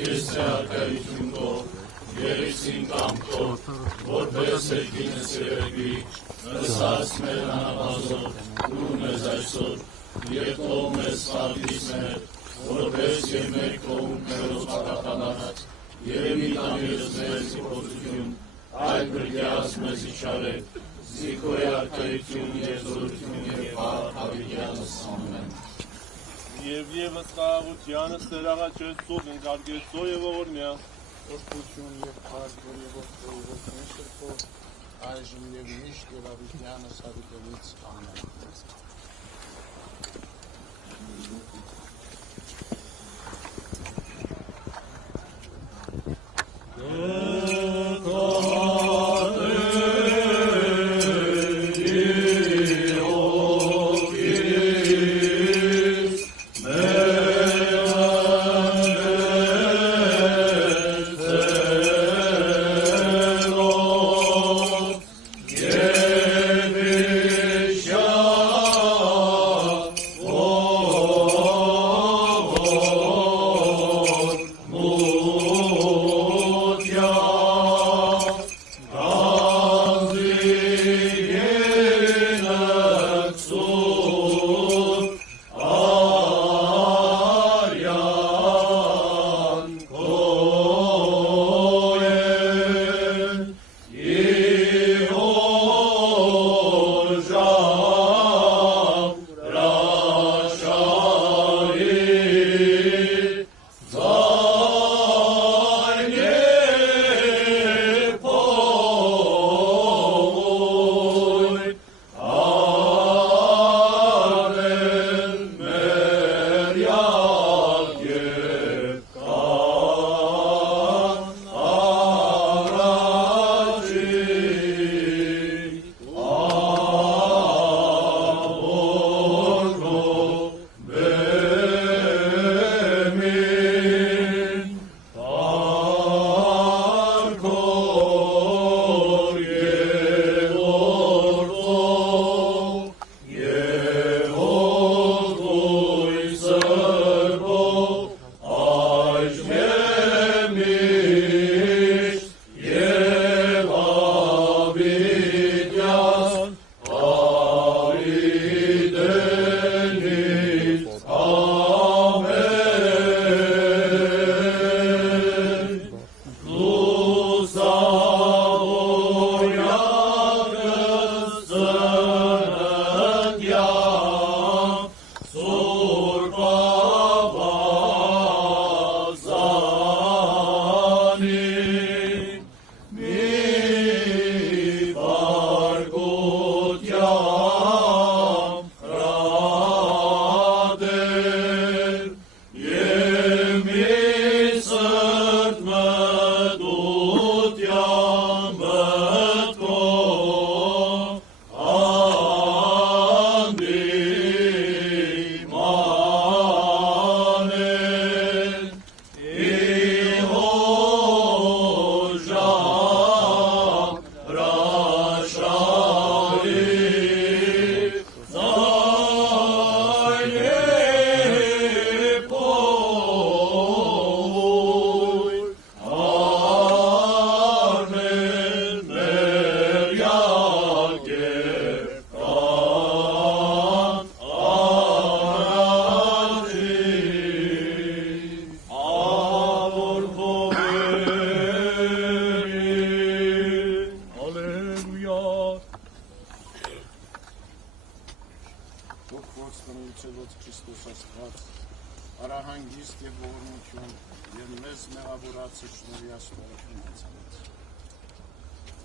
ես արքայություն քո, երեսին կամքով, որպես երկինս երևի, նսած մեր անաբազով, ու մեզ այսօր, և թող մեզ խարդիս մեր, որպես և մեր կողունքներով պատախանած, և մի տանիրս մեզ իպոսություն, այլ բրգյաս մեզ իչարեք, զիքոյ արքայություն և զորություն և հավիդյանս ամեն։ Եվ ևս խաղաղությանս տերաղաչես սով ընկարգեցո և ողորմյա, Որդություն և պարգոր և որդոյ որդնի շրքով, այժմ և միշտ և հավիդյանս հավիդենից ամեն։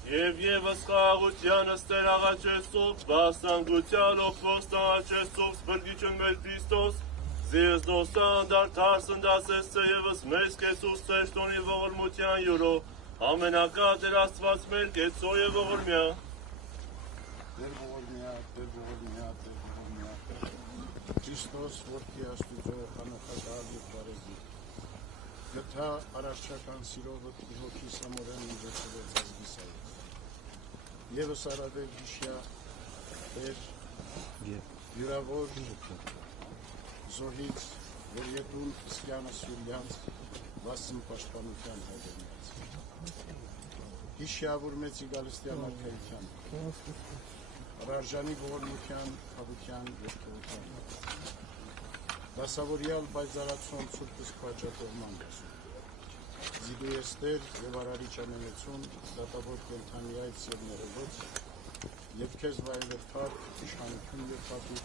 Եվ ևս խաղաղությանս տերաղաչեսով, բաստանգությանով ոստանաչեսով, սպրգիչն մեր Քրիստոս, զիզդոսան դարդարսն դասեսը ևս մեզ կեցուս տեշտոնի ողորմության յուրո, ամենակա դեր աստված մեր կեցո և ողորմյա։ Դեր ողորմյա, Քրիստոս, որդի աստուծո, անոխատալ և բարեզի, գթա արարչական սիրովը թի հոգի սամորեն ուզեցվեց ազգիսայից, Եվս արադել գիշյա էր յուրավոր զոհից, որ ետուն իսկյանս յուրյանց, վասն պաշտպանության հայրենիից։ Հիշյավոր մեծի գալստյան արքայության, առարժանի ողորմության, հավության և թողության, դասավորյալ բայձարացում Սուրբ Քաջատողման դասում, Զիդու Էստեր և Արարիչ ամենեցուն, դատավոր կենթանիայց և ներևոց, և քեզ վայելեր փառք, իշխանություն և պատիվ,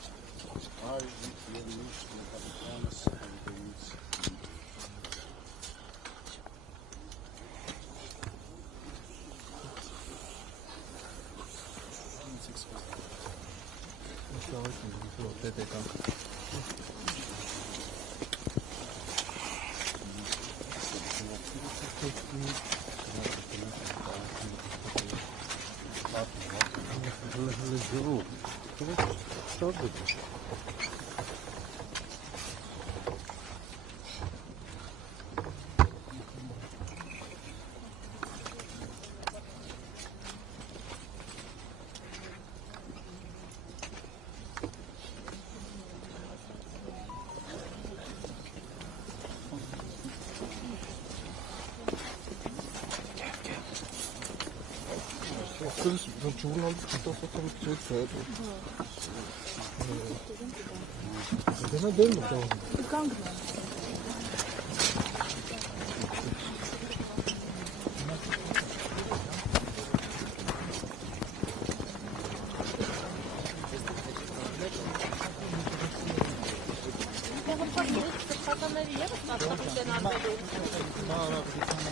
այժմ և միշտ մեհավությանս հայրենից Եղբորների ևս աշխատություն անվերում։